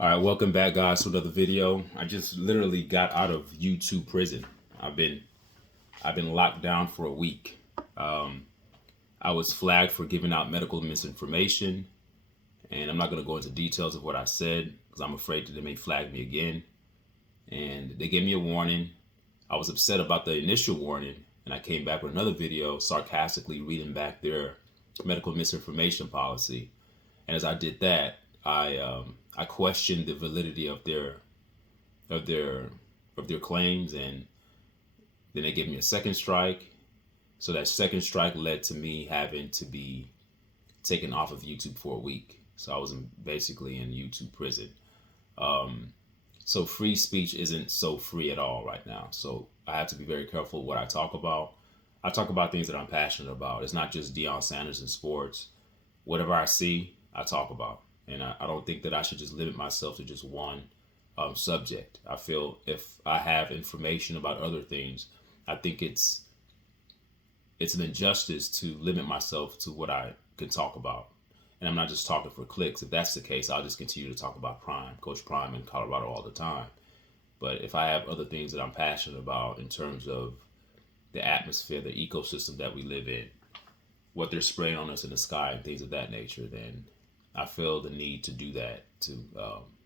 All right, welcome back, guys, to another video. I just literally got out of YouTube prison. I've been locked down for a week. I was flagged for giving out medical misinformation, and I'm not going to go into details of what I said because I'm afraid that they may flag me again. And they gave me a warning. I was upset about the initial warning, and I came back with another video sarcastically reading back their medical misinformation policy. And as I did that, I questioned the validity of their claims, and then they gave me a second strike. So that second strike led to me having to be taken off of YouTube for a week. So I was basically in YouTube prison. So free speech isn't so free at all right now. So I have to be very careful what I talk about. I talk about things that I'm passionate about. It's not just Deion Sanders in sports. Whatever I see, I talk about. And I don't think that I should just limit myself to just one subject. I feel if I have information about other things, I think it's an injustice to limit myself to what I can talk about. And I'm not just talking for clicks. If that's the case, I'll just continue to talk about Coach Prime in Colorado all the time. But if I have other things that I'm passionate about in terms of the atmosphere, the ecosystem that we live in, what they're spraying on us in the sky and things of that nature, then I feel the need to do that to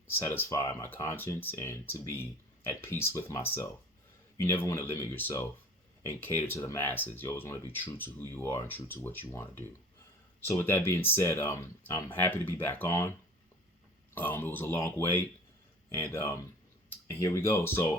satisfy my conscience and to be at peace with myself. You never want to limit yourself and cater to the masses. You always want to be true to who you are and true to what you want to do. So with that being said, I'm happy to be back on. It was a long wait, and here we go. So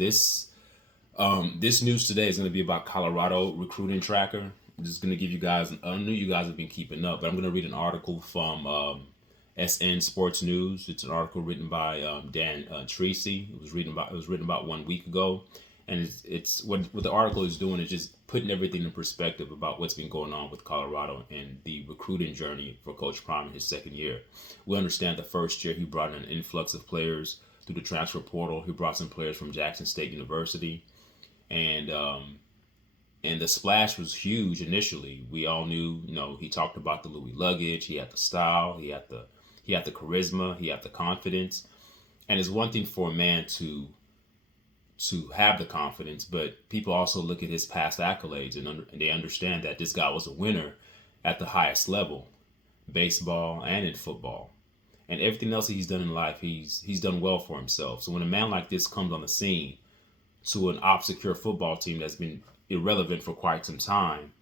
this news today is going to be about Colorado recruiting tracker. I'm just going to give you guys, I know you guys have been keeping up, but I'm going to read an article from SN Sports News. It's an article written by Dan Tracy. It was written about 1 week ago. And it's what the article is doing is just putting everything in perspective about what's been going on with Colorado and the recruiting journey for Coach Prime in his second year. We understand the first year he brought in an influx of players through the transfer portal. He brought some players from Jackson State University. And the splash was huge initially. We all knew, he talked about the Louis luggage. He had the style. He had the charisma. He had the confidence. And it's one thing for a man to have the confidence, but people also look at his past accolades and they understand that this guy was a winner at the highest level, baseball and in football. And everything else that he's done in life, he's done well for himself. So when a man like this comes on the scene to an obscure football team that's been irrelevant for quite some time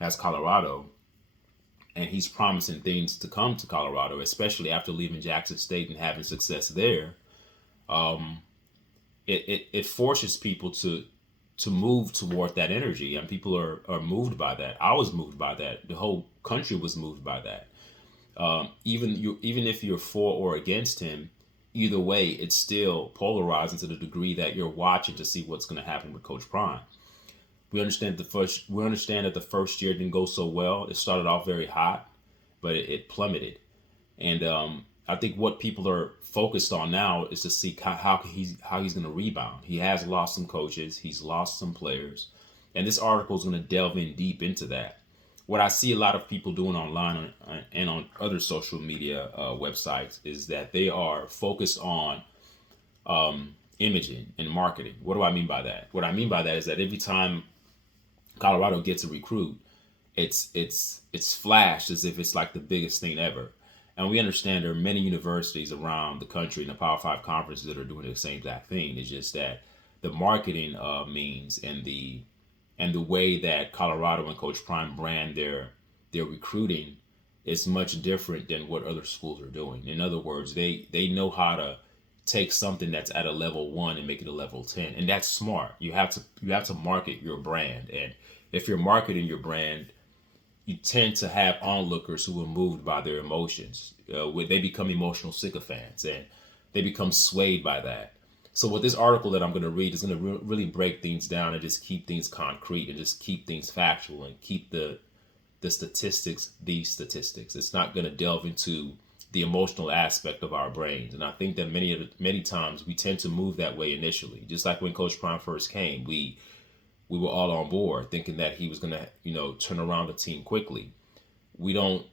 as Colorado, and he's promising things to come to Colorado, especially after leaving Jackson State and having success there, it forces people to move toward that energy, and people are moved by that. I was moved by that. The whole country was moved by that. Even if you're for or against him, either way, it's still polarizing to the degree that you're watching to see what's going to happen with Coach Prime. We understand that the first year didn't go so well. It started off very hot, but it plummeted. And I think what people are focused on now is to see how he's going to rebound. He has lost some coaches. He's lost some players. And this article is going to delve in deep into that. What I see a lot of people doing online and on other social media websites is that they are focused on imaging and marketing. What do I mean by that? What I mean by that is that every time Colorado gets a recruit, it's flashed as if it's like the biggest thing ever. And we understand there are many universities around the country in the Power 5 conferences that are doing the same exact thing. It's just that the marketing means and the way that Colorado and Coach Prime brand their recruiting is much different than what other schools are doing. In other words, they know how to take something that's at a level 1 and make it a level 10, and that's smart. You have to market your brand, and if you're marketing your brand, you tend to have onlookers who are moved by their emotions. They become emotional sycophants, and they become swayed by that. So what this article that I'm going to read is going to really break things down and just keep things concrete and just keep things factual and keep the statistics these statistics. It's not going to delve into the emotional aspect of our brains. And I think that many times we tend to move that way initially. Just like when Coach Prime first came, we were all on board thinking that he was going to, turn around the team quickly. We don't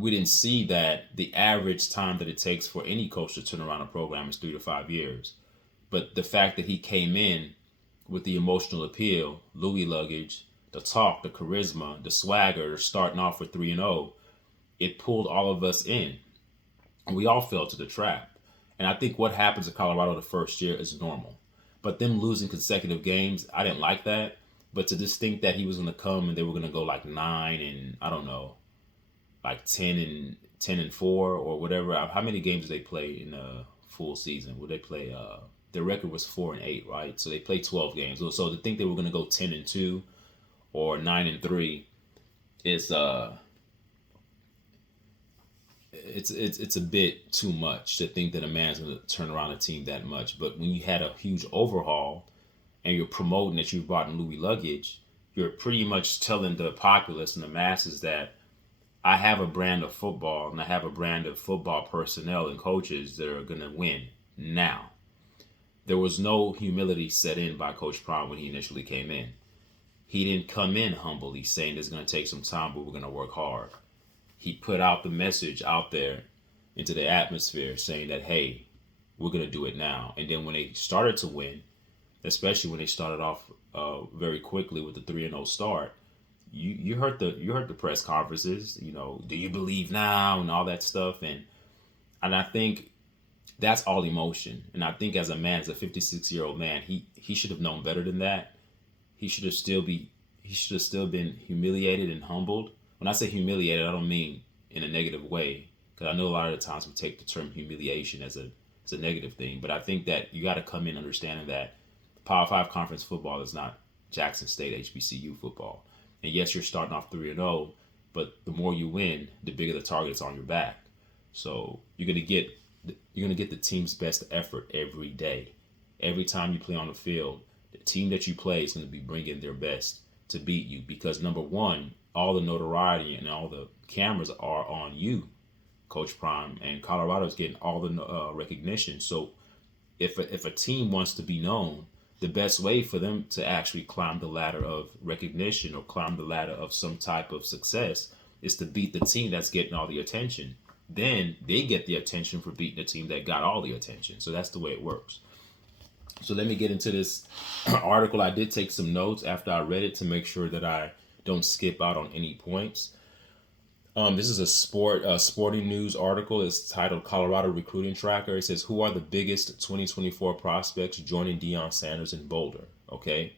we didn't see that the average time that it takes for any coach to turn around a program is 3 to 5 years. But the fact that he came in with the emotional appeal, Louis luggage, the talk, the charisma, the swagger, starting off with 3-0, it pulled all of us in. And we all fell to the trap. And I think what happens in Colorado the first year is normal. But them losing consecutive games, I didn't like that. But to just think that he was going to come and they were going to go like 9 and, I don't know, like 10-4 or whatever. How many games did they play in a full season? Would they play? Their record was 4-8, right? So they played 12 games. So to think they were going to go 10-2 or 9-3 is it's a bit too much to think that a man's going to turn around a team that much. But when you had a huge overhaul and you're promoting that you've brought in Louis luggage, you're pretty much telling the populace and the masses that I have a brand of football and I have a brand of football personnel and coaches that are going to win now. There was no humility set in by Coach Prime when he initially came in. He didn't come in humbly saying it's going to take some time, but we're going to work hard. He put out the message out there into the atmosphere saying that, hey, we're going to do it now. And then when they started to win, especially when they started off very quickly with the 3-0 start, you heard the press conferences, do you believe now and all that stuff. And I think that's all emotion. And I think as a 56-year-old man, he should have known better than that. He should have still been humiliated and humbled. When I say humiliated, I don't mean in a negative way, because I know a lot of the times we take the term humiliation as a negative thing. But I think that you got to come in understanding that Power 5 conference football is not Jackson State HBCU football. And yes, you're starting off 3-0, but the more you win, the bigger the target's on your back. So you're gonna get the team's best effort every day. Every time you play on the field, the team that you play is going to be bringing their best to beat you, because number one, all the notoriety and all the cameras are on you, Coach Prime, and Colorado's getting all the recognition. So if a team wants to be known, the best way for them to actually climb the ladder of recognition or climb the ladder of some type of success is to beat the team that's getting all the attention. Then they get the attention for beating the team that got all the attention. So that's the way it works. So let me get into this article. I did take some notes after I read it to make sure that I don't skip out on any points. This is a sporting news article. It's titled Colorado Recruiting Tracker. It says, who are the biggest 2024 prospects joining Deion Sanders in Boulder? Okay.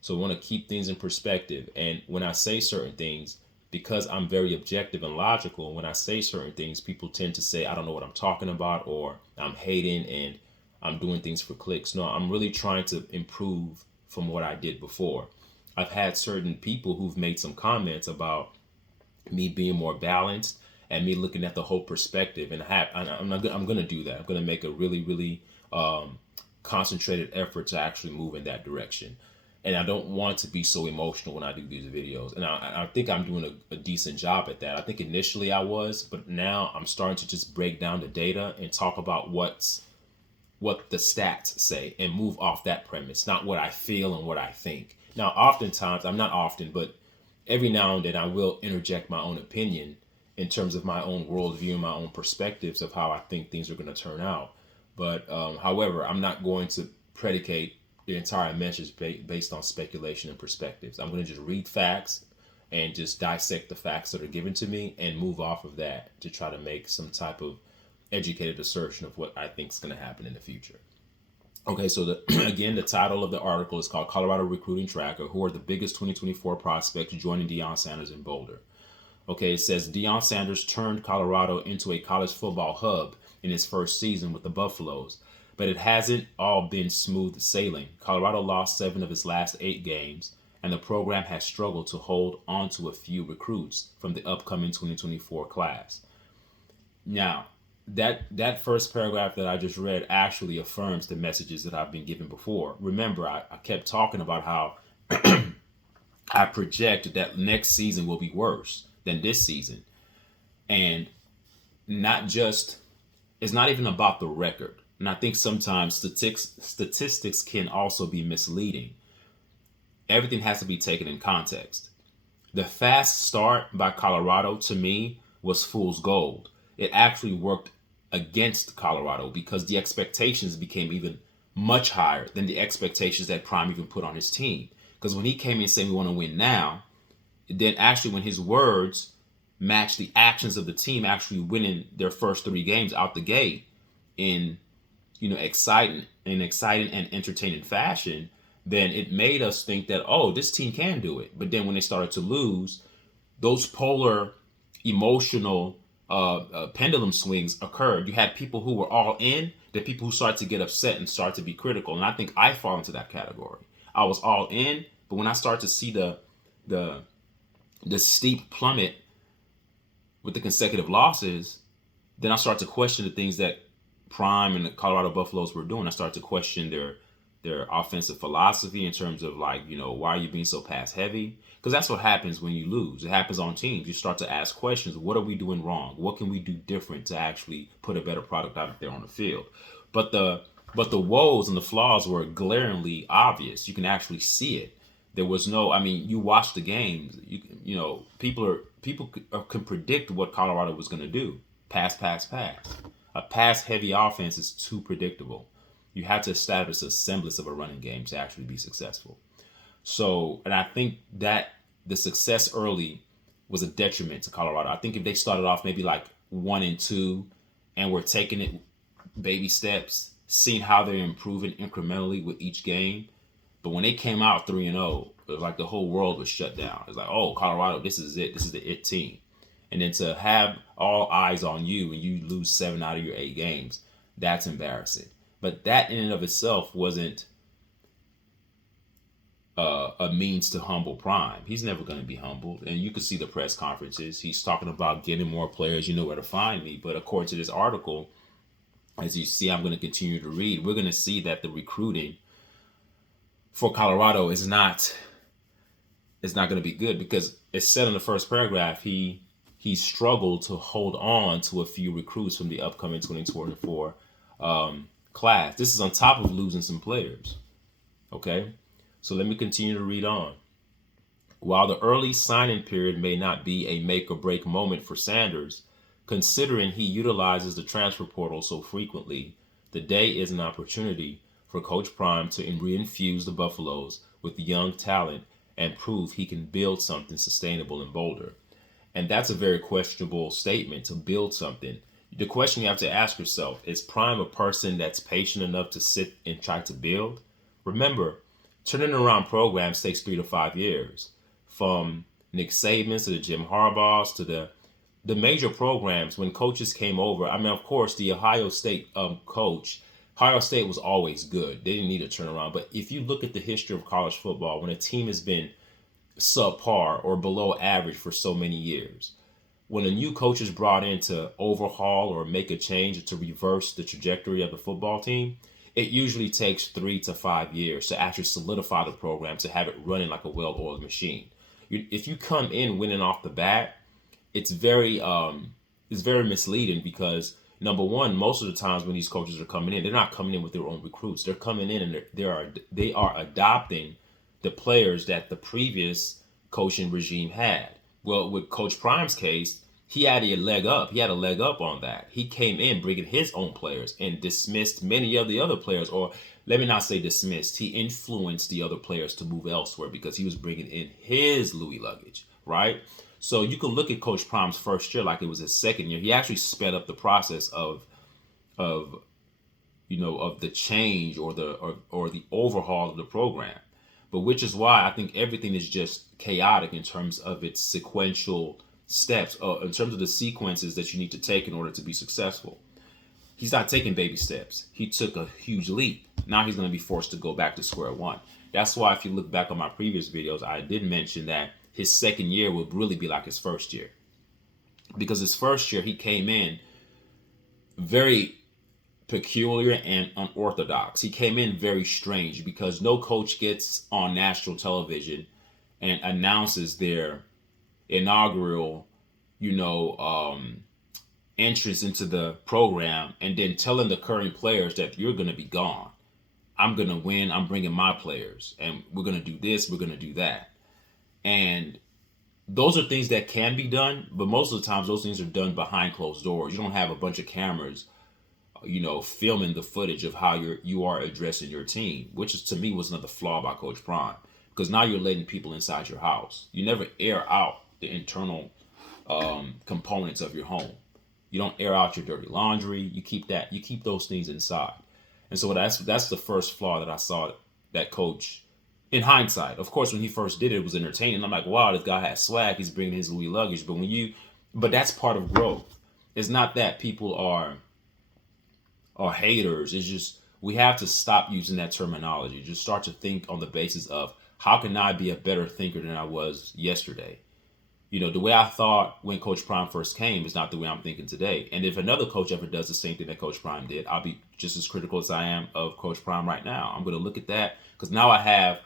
So I want to keep things in perspective. And when I say certain things, because I'm very objective and logical, when I say certain things, people tend to say, I don't know what I'm talking about, or I'm hating and I'm doing things for clicks. No, I'm really trying to improve from what I did before. I've had certain people who've made some comments about me being more balanced and me looking at the whole perspective. And I'm going to do that. I'm going to make a really, really concentrated effort to actually move in that direction. And I don't want to be so emotional when I do these videos. And I think I'm doing a decent job at that. I think initially I was, but now I'm starting to just break down the data and talk about what the stats say and move off that premise, not what I feel and what I think. Now, oftentimes, I'm not often, but every now and then I will interject my own opinion in terms of my own worldview and my own perspectives of how I think things are going to turn out. But however, I'm not going to predicate the entire message based on speculation and perspectives. I'm going to just read facts and just dissect the facts that are given to me and move off of that to try to make some type of educated assertion of what I think is going to happen in the future. Okay, so again, the title of the article is called Colorado Recruiting Tracker, who are the biggest 2024 prospects joining Deion Sanders in Boulder. Okay, it says Deion Sanders turned Colorado into a college football hub in his first season with the Buffaloes, but it hasn't all been smooth sailing. Colorado lost 7 of his last 8 games, and the program has struggled to hold on to a few recruits from the upcoming 2024 class. Now, that first paragraph that I just read actually affirms the messages that I've been given before. Remember, I kept talking about how I project that next season will be worse than this season. And it's not even about the record. And I think sometimes statistics can also be misleading. Everything has to be taken in context. The fast start by Colorado, to me, was fool's gold. It actually worked against Colorado because the expectations became even much higher than the expectations that Prime even put on his team. Because when he came in saying we want to win now, then actually when his words matched the actions of the team actually winning their first 3 games out the gate in exciting and entertaining fashion, then it made us think that, oh, this team can do it. But then when they started to lose, those polar emotional pendulum swings occurred. You had people who were all in, then people who started to get upset and start to be critical. And I think I fall into that category. I was all in, but when I start to see the steep plummet with the consecutive losses, then I start to question the things that Prime and the Colorado Buffaloes were doing. I start to question their offensive philosophy in terms of why are you being so pass heavy? Because that's what happens when you lose. It happens on teams. You start to ask questions. What are we doing wrong? What can we do different to actually put a better product out there on the field? But the woes and the flaws were glaringly obvious. You can actually see it. There was no, you watch the games. People can predict what Colorado was going to do. Pass, pass, pass. A pass-heavy offense is too predictable. You have to establish a semblance of a running game to actually be successful. So, and I think that the success early was a detriment to Colorado. I think if they started off maybe like 1-2 and were taking it baby steps, seeing how they're improving incrementally with each game. But when they came out 3-0, it was like the whole world was shut down. It's like, oh, Colorado, this is it. This is the it team. And then to have all eyes on you and you lose 7 out of your 8 games, that's embarrassing. But that in and of itself wasn't a means to humble Prime. He's never going to be humbled. And you can see the press conferences. He's talking about getting more players. You know where to find me. But according to this article, as you see, I'm going to continue to read. We're going to see that the recruiting for Colorado is not going to be good because it's said in the first paragraph he struggled to hold on to a few recruits from the upcoming 2024 class. This is on top of losing some players. Okay, so let me continue to read on. While the early signing period may not be a make or break moment for Sanders, considering he utilizes the transfer portal so frequently, the day is an opportunity for Coach Prime to reinfuse the Buffaloes with young talent and prove he can build something sustainable in Boulder. And that's a very questionable statement, to build something. The question you have to ask yourself, is Prime a person that's patient enough to sit and try to build? Remember, turning around programs takes 3 to 5 years. From Nick Saban's to the Jim Harbaugh's to the major programs, when coaches came over, of course, the Ohio State coach, Ohio State was always good. They didn't need a turnaround. But if you look at the history of college football, when a team has been subpar or below average for so many years, when a new coach is brought in to overhaul or make a change to reverse the trajectory of the football team, it usually takes 3 to 5 years to actually solidify the program, to have it running like a well-oiled machine. If you come in winning off the bat, it's very misleading because, number one, most of the times when these coaches are coming in, they're not coming in with their own recruits. They're coming in and they are adopting the players that the previous coaching regime had. Well, with Coach Prime's case, he had a leg up. He had a leg up on that. He came in bringing his own players and dismissed many of the other players, or let me not say dismissed. He influenced the other players to move elsewhere because he was bringing in his Louis luggage, right? So you can look at Coach Prime's first year like it was his second year. He actually sped up the process of the change or the overhaul of the program. But which is why I think everything is just chaotic in terms of its sequential steps, in terms of the sequences that you need to take in order to be successful. He's not taking baby steps. He took a huge leap. Now he's going to be forced to go back to square one. That's why if you look back on my previous videos, I did mention that his second year would really be like his first year. Because his first year, he came in very peculiar and unorthodox. He came in very strange because no coach gets on national television and announces their inaugural, entrance into the program and then telling the current players that you're going to be gone. I'm going to win. I'm bringing my players and we're going to do this. We're going to do that. And those are things that can be done, but most of the times those things are done behind closed doors. You don't have a bunch of cameras, filming the footage of how you are addressing your team, which is to me was another flaw by Coach Prime, because now you're letting people inside your house. You never air out the internal components of your home. You don't air out your dirty laundry. You keep those things inside. And so that's the first flaw that I saw that coach, in hindsight. Of course, when he first did it, it was entertaining. I'm like, wow, this guy has swag. He's bringing his Louis luggage. But that's part of growth. It's not that people are haters. It's just we have to stop using that terminology. Just start to think on the basis of how can I be a better thinker than I was yesterday. The way I thought when Coach Prime first came is not the way I'm thinking today. And if another coach ever does the same thing that Coach Prime did, I'll be just as critical as I am of Coach Prime right now. I'm going to look at that because now I have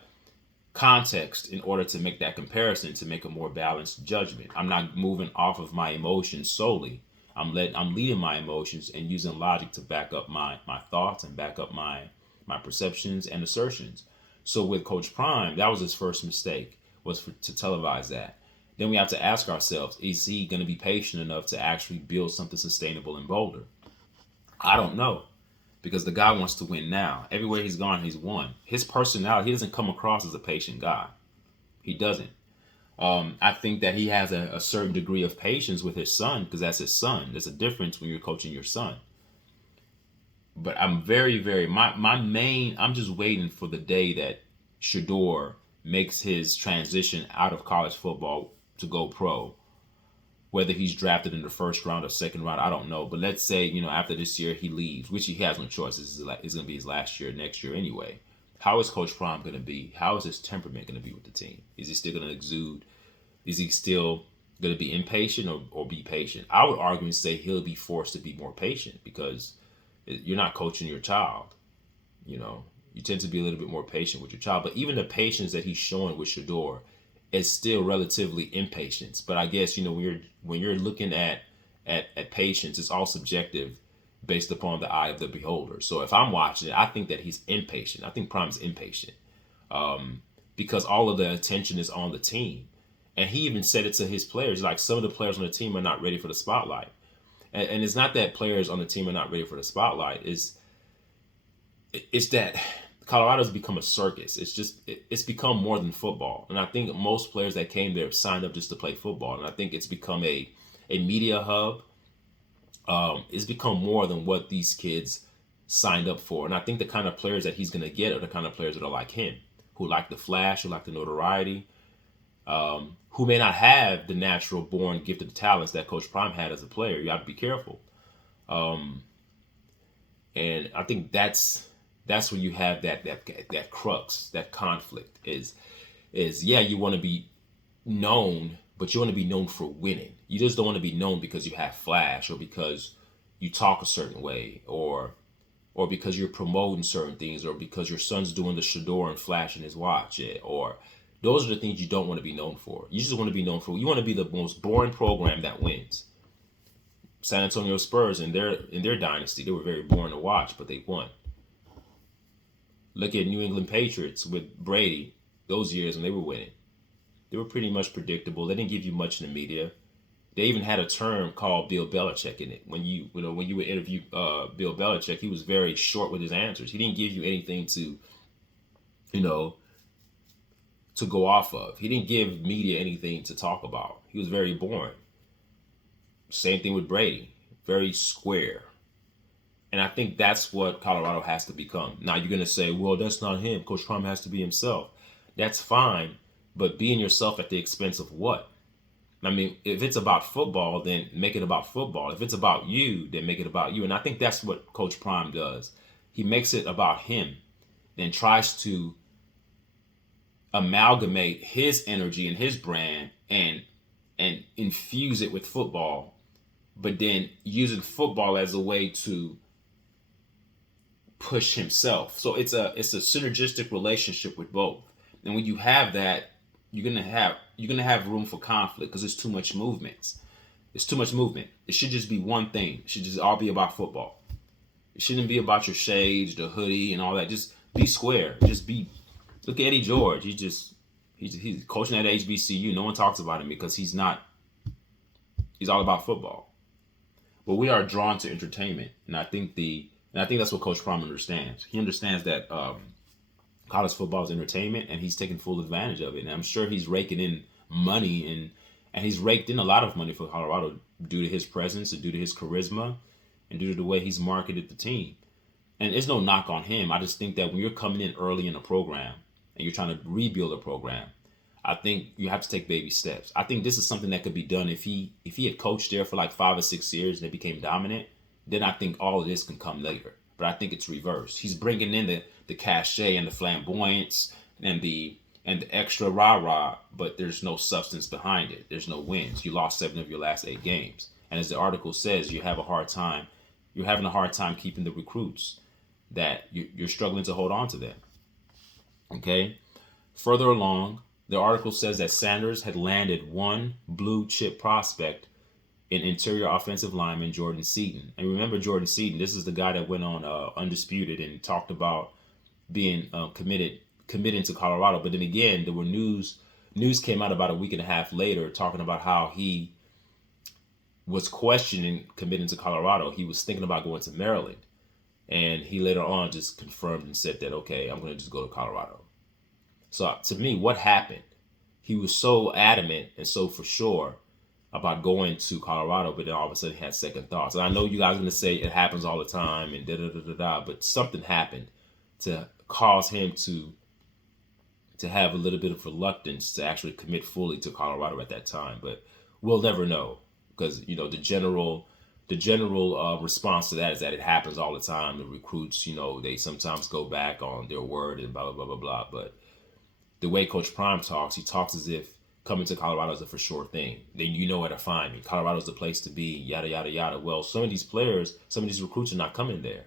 context in order to make that comparison, to make a more balanced judgment. I'm not moving off of my emotions solely. I'm leading my emotions and using logic to back up my thoughts and back up my perceptions and assertions. So with Coach Prime, that was his first mistake, was to televise that. Then we have to ask ourselves, is he going to be patient enough to actually build something sustainable in Boulder? I don't know, because the guy wants to win now. Everywhere he's gone, he's won. His personality, he doesn't come across as a patient guy. He doesn't. I think that he has a certain degree of patience with his son, because that's his son. There's a difference when you're coaching your son. But I'm very, very, I'm just waiting for the day that Shedeur makes his transition out of college football to go pro. Whether he's drafted in the first round or second round, I don't know. But let's say, after this year he leaves, which he has no choice. It's going to be his last year next year anyway. How is Coach Prime going to be? How is his temperament going to be with the team? Is he still going to exude? Is he still going to be impatient or be patient? I would argue and say he'll be forced to be more patient, because you're not coaching your child. You tend to be a little bit more patient with your child. But even the patience that he's showing with Shedeur is still relatively impatience. But I guess, when you're looking at patience, it's all subjective based upon the eye of the beholder. So if I'm watching it, I think that he's impatient. I think Prime's impatient because all of the attention is on the team. And he even said it to his players, like some of the players on the team are not ready for the spotlight. And it's not that players on the team are not ready for the spotlight. It's that Colorado's become a circus. It's become more than football. And I think most players that came there signed up just to play football. And I think it's become a media hub. It's become more than what these kids signed up for. And I think the kind of players that he's going to get are the kind of players that are like him, who like the flash, who like the notoriety, who may not have the natural born gifted talents that Coach Prime had as a player. You have to be careful. And I think that's when you have that crux, that conflict is you want to be known, but you want to be known for winning. You just don't want to be known because you have flash, or because you talk a certain way, or because you're promoting certain things, or because your son's doing the Shedeur and flashing his watch, or those are the things you don't want to be known for. You just want to be known for, you want to be the most boring program that wins. San Antonio Spurs in their dynasty, they were very boring to watch, but they won. Look at New England Patriots with Brady, those years when they were winning. They were pretty much predictable. They didn't give you much in the media. They even had a term called Bill Belichick in it. When you would interview Bill Belichick, he was very short with his answers. He didn't give you anything to go off of. He didn't give media anything to talk about. He was very boring. Same thing with Brady. Very square. And I think that's what Colorado has to become. Now you're going to say, well, that's not him. Coach Prime has to be himself. That's fine. But being yourself at the expense of what? I mean, if it's about football, then make it about football. If it's about you, then make it about you. And I think that's what Coach Prime does. He makes it about him, then tries to amalgamate his energy and his brand and infuse it with football, but then using football as a way to push himself. So it's a synergistic relationship with both. And when you have that, you're gonna have room for conflict because there's too much movement. It's too much movement. It should just be one thing. It should just all be about football. It shouldn't be about your shades, the hoodie, and all that. Just be square. Look at Eddie George. He just He's coaching at HBCU. No one talks about him because he's all about football. But we are drawn to entertainment, and I think that's what Coach Prime understands. He understands that college football is entertainment, and he's taking full advantage of it. And I'm sure he's raking in money, and he's raked in a lot of money for Colorado due to his presence and due to his charisma and due to the way he's marketed the team. And there's no knock on him. I just think that when you're coming in early in a program and you're trying to rebuild a program, I think you have to take baby steps. I think this is something that could be done if he had coached there for like 5 or 6 years and they became dominant. Then I think all of this can come later. But I think it's reversed. He's bringing in the cachet and the flamboyance and the extra rah-rah, but there's no substance behind it. There's no wins. You lost 7 of your last 8 games. And as the article says, you're having a hard time keeping the recruits that you're struggling to hold on to them. Okay? Further along, the article says that Sanders had landed one blue chip prospect in interior offensive lineman Jordan Seaton. And remember Jordan Seaton, this is the guy that went on Undisputed and talked about being committing to Colorado. But then again, there were news came out about a week and a half later talking about how he was questioning committing to Colorado. He was thinking about going to Maryland. And he later on just confirmed and said that, okay, I'm going to just go to Colorado. So to me, what happened? He was so adamant and so for sure about going to Colorado, but then all of a sudden he had second thoughts. And I know you guys are going to say it happens all the time and da-da-da-da-da, but something happened to cause him to have a little bit of reluctance to actually commit fully to Colorado at that time. But we'll never know because, the general response to that is that it happens all the time. The recruits, they sometimes go back on their word and blah, blah, blah, blah, blah. But the way Coach Prime talks, he talks as if coming to Colorado is a for sure thing. Then you know where to find me. Colorado's the place to be, yada, yada, yada. Well, some of these recruits are not coming there.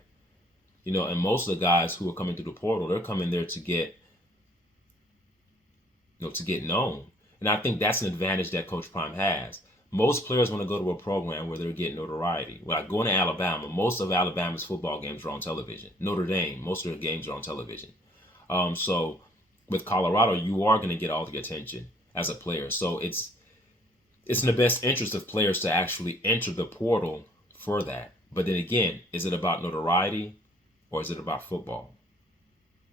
And most of the guys who are coming through the portal, they're coming there to get known. And I think that's an advantage that Coach Prime has. Most players want to go to a program where they're getting notoriety. Like going to Alabama, most of Alabama's football games are on television. Notre Dame, most of their games are on television. So with Colorado, you are going to get all the attention as a player. So it's in the best interest of players to actually enter the portal for that. But then again, is it about notoriety or is it about football?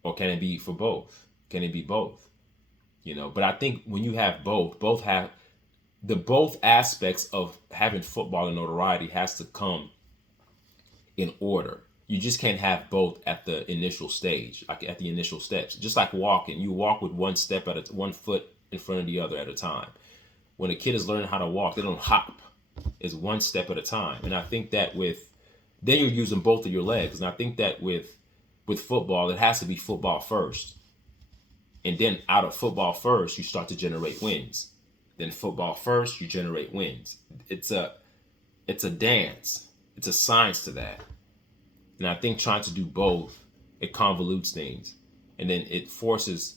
Or can it be for both? Can it be both? But I think when you have both have both aspects of having football and notoriety has to come in order. You just can't have both at the initial stage, like at the initial steps. Just like walking, you walk with one foot in front of the other at a time. When a kid is learning how to walk, they don't hop. It's one step at a time. And I think that then you're using both of your legs. And I think that with football, it has to be football first. And then out of football first, you start to generate wins. Then football first, you generate wins. It's a dance. It's a science to that. And I think trying to do both, it convolutes things. And then it forces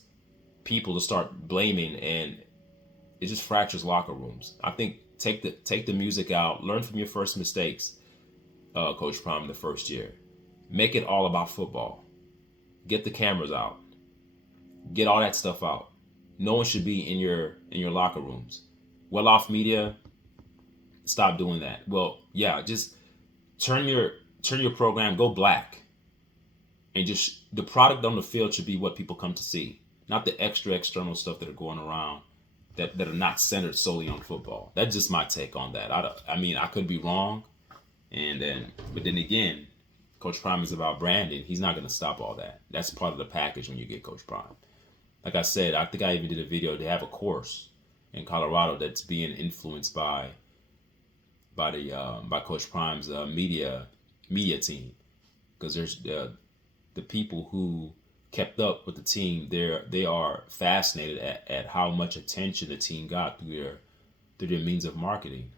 people to start blaming, and it just fractures locker rooms. I think take the music out, learn from your first mistakes, Coach Prime, the first year. Make it all about football. Get the cameras out. Get all that stuff out. No one should be in your locker rooms. Well-off media, stop doing that. Well, yeah, just turn your program, go black. And just the product on the field should be what people come to see. Not the external stuff that are going around that are not centered solely on football. That's just my take on that. I could be wrong. But then again, Coach Prime is about branding. He's not going to stop all that. That's part of the package when you get Coach Prime. Like I said, I think I even did a video. They have a course in Colorado that's being influenced by Coach Prime's media team, because there's the people who kept up with the team. They are fascinated at how much attention the team got through their means of marketing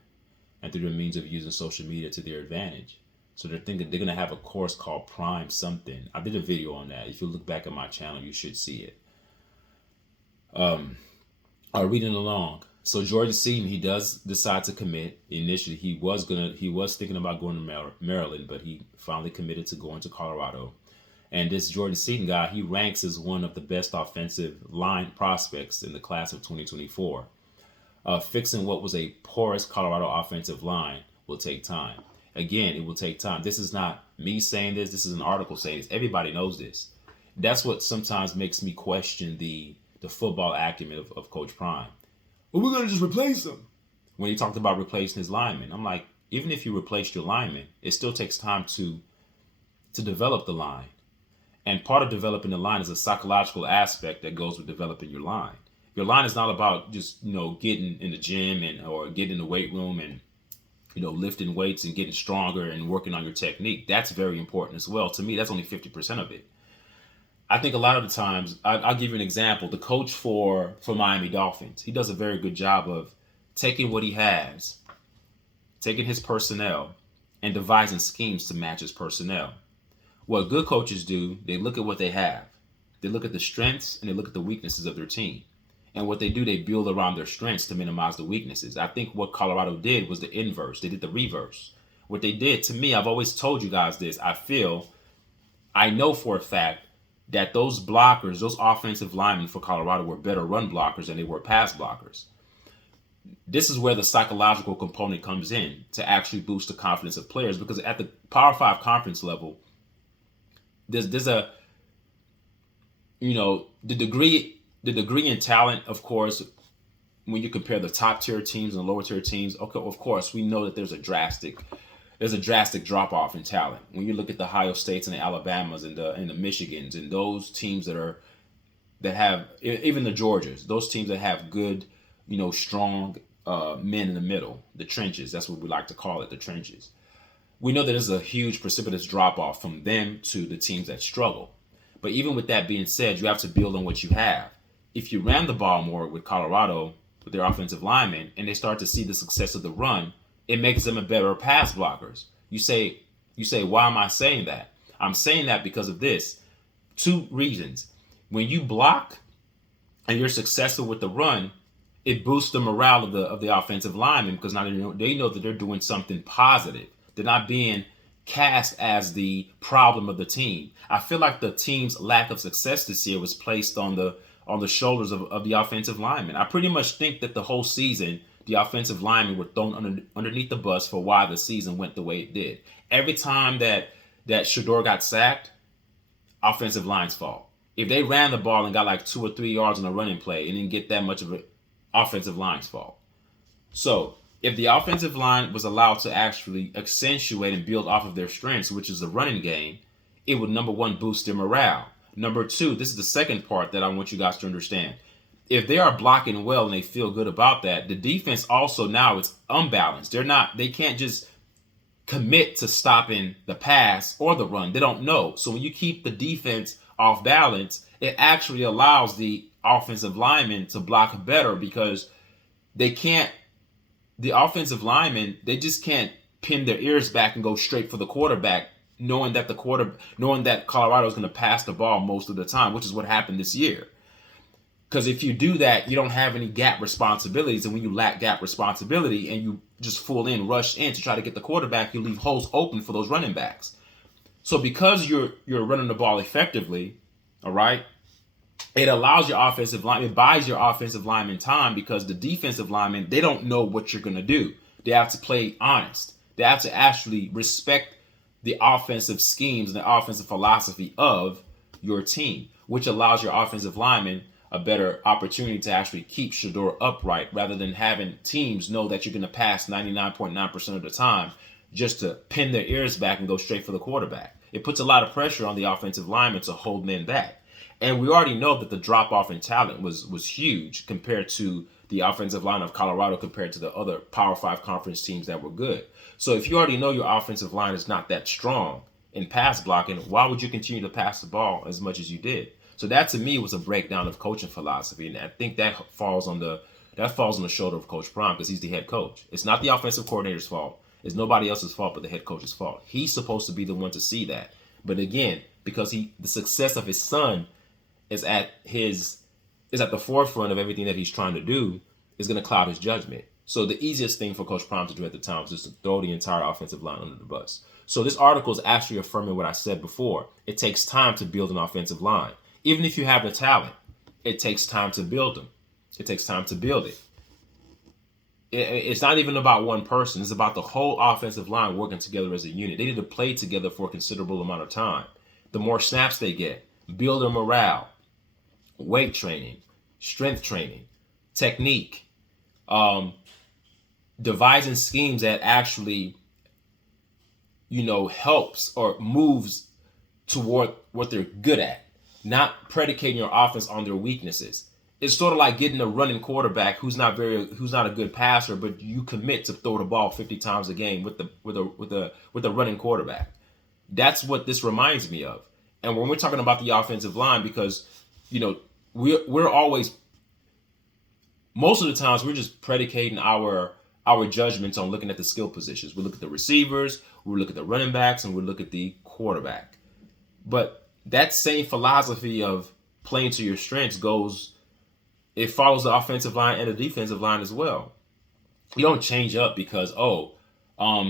and through their means of using social media to their advantage. So they're thinking they're gonna have a course called Prime something. I did a video on that. If you look back at my channel, you should see it. Reading along. So Jordan Seaton, he does decide to commit. Initially, he was thinking about going to Maryland, but he finally committed to going to Colorado. And this Jordan Seaton guy, he ranks as one of the best offensive line prospects in the class of 2024. Fixing what was a porous Colorado offensive line will take time. Again, it will take time. This is not me saying this. This is an article saying this. Everybody knows this. That's what sometimes makes me question the football acumen of Coach Prime. Well, we're going to just replace him. When he talked about replacing his linemen, I'm like, even if you replace your linemen, it still takes time to develop the line. And part of developing the line is a psychological aspect that goes with developing your line. Your line is not about just, getting in the gym or getting in the weight room and, lifting weights and getting stronger and working on your technique. That's very important as well. To me, that's only 50% of it. I think a lot of the times, I'll give you an example. The coach for Miami Dolphins, he does a very good job of taking what he has, taking his personnel, and devising schemes to match his personnel. What good coaches do, they look at what they have. They look at the strengths and they look at the weaknesses of their team. And what they do, they build around their strengths to minimize the weaknesses. I think what Colorado did was the inverse. They did the reverse. What they did, to me, I've always told you guys this, I know for a fact that those blockers, those offensive linemen for Colorado were better run blockers than they were pass blockers. This is where the psychological component comes in to actually boost the confidence of players, because at the Power 5 conference level, there's a, the degree in talent, of course, when you compare the top tier teams and the lower tier teams, okay, of course, we know that there's a drastic drop off in talent. When you look at the Ohio States and the Alabamas and the Michigans and those teams that have, even the Georgias, those teams that have good, strong men in the middle, the trenches, that's what we like to call it, the trenches. We know that there's a huge precipitous drop off from them to the teams that struggle. But even with that being said, you have to build on what you have. If you ran the ball more with Colorado, with their offensive linemen, and they start to see the success of the run, it makes them a better pass blockers. You say, why am I saying that? I'm saying that because of this. 2 reasons. When you block and you're successful with the run, it boosts the morale of the offensive linemen, because now they know that they're doing something positive. They're not being cast as the problem of the team. I feel like the team's lack of success this year was placed on the shoulders of the offensive linemen. I pretty much think that the whole season, the offensive linemen were thrown underneath the bus for why the season went the way it did. Every time that Shedeur got sacked, offensive line's fault. If they ran the ball and got like 2 or 3 yards on a running play and didn't get that much of it, offensive line's fault. So if the offensive line was allowed to actually accentuate and build off of their strengths, which is the running game, it would, number 1, boost their morale. Number 2, this is the second part that I want you guys to understand. If they are blocking well and they feel good about that, the defense also now it's unbalanced. They can't just commit to stopping the pass or the run. They don't know. So when you keep the defense off balance, it actually allows the offensive linemen to block better, because the offensive linemen, they just can't pin their ears back and go straight for the quarterback, knowing that Colorado is going to pass the ball most of the time, which is what happened this year. Because if you do that, you don't have any gap responsibilities. And when you lack gap responsibility and you just rush in to try to get the quarterback, you leave holes open for those running backs. So because you're running the ball effectively, all right, it allows your offensive line, it buys your offensive lineman time, because the defensive linemen, they don't know what you're going to do. They have to play honest. They have to actually respect the offensive schemes and the offensive philosophy of your team, which allows your offensive lineman a better opportunity to actually keep Shedeur upright, rather than having teams know that you're going to pass 99.9% of the time just to pin their ears back and go straight for the quarterback. It puts a lot of pressure on the offensive lineman to hold men back. And we already know that the drop-off in talent was huge compared to the offensive line of Colorado compared to the other Power 5 conference teams that were good. So if you already know your offensive line is not that strong in pass blocking, why would you continue to pass the ball as much as you did? So that, to me, was a breakdown of coaching philosophy. And I think that falls on the shoulder of Coach Prime, because he's the head coach. It's not the offensive coordinator's fault. It's nobody else's fault but the head coach's fault. He's supposed to be the one to see that. But again, because the success of his son is at the forefront of everything that he's trying to do, is going to cloud his judgment. So the easiest thing for Coach Prime to do at the time was just to throw the entire offensive line under the bus. So this article is actually affirming what I said before. It takes time to build an offensive line. Even if you have the talent, it takes time to build them. It takes time to build it. It's not even about one person. It's about the whole offensive line working together as a unit. They need to play together for a considerable amount of time. The more snaps they get, build their morale, weight training, strength training, technique, devising schemes that actually, helps or moves toward what they're good at, not predicating your offense on their weaknesses. It's sort of like getting a running quarterback who's not a good passer, but you commit to throw the ball 50 times a game with a running quarterback. That's what this reminds me of. And when we're talking about the offensive line, because we're always, most of the times we're just predicating our judgments on looking at the skill positions. We look at the receivers, we look at the running backs, and we look at the quarterback. But that same philosophy of playing to your strengths it follows the offensive line and the defensive line as well. You don't change up because, I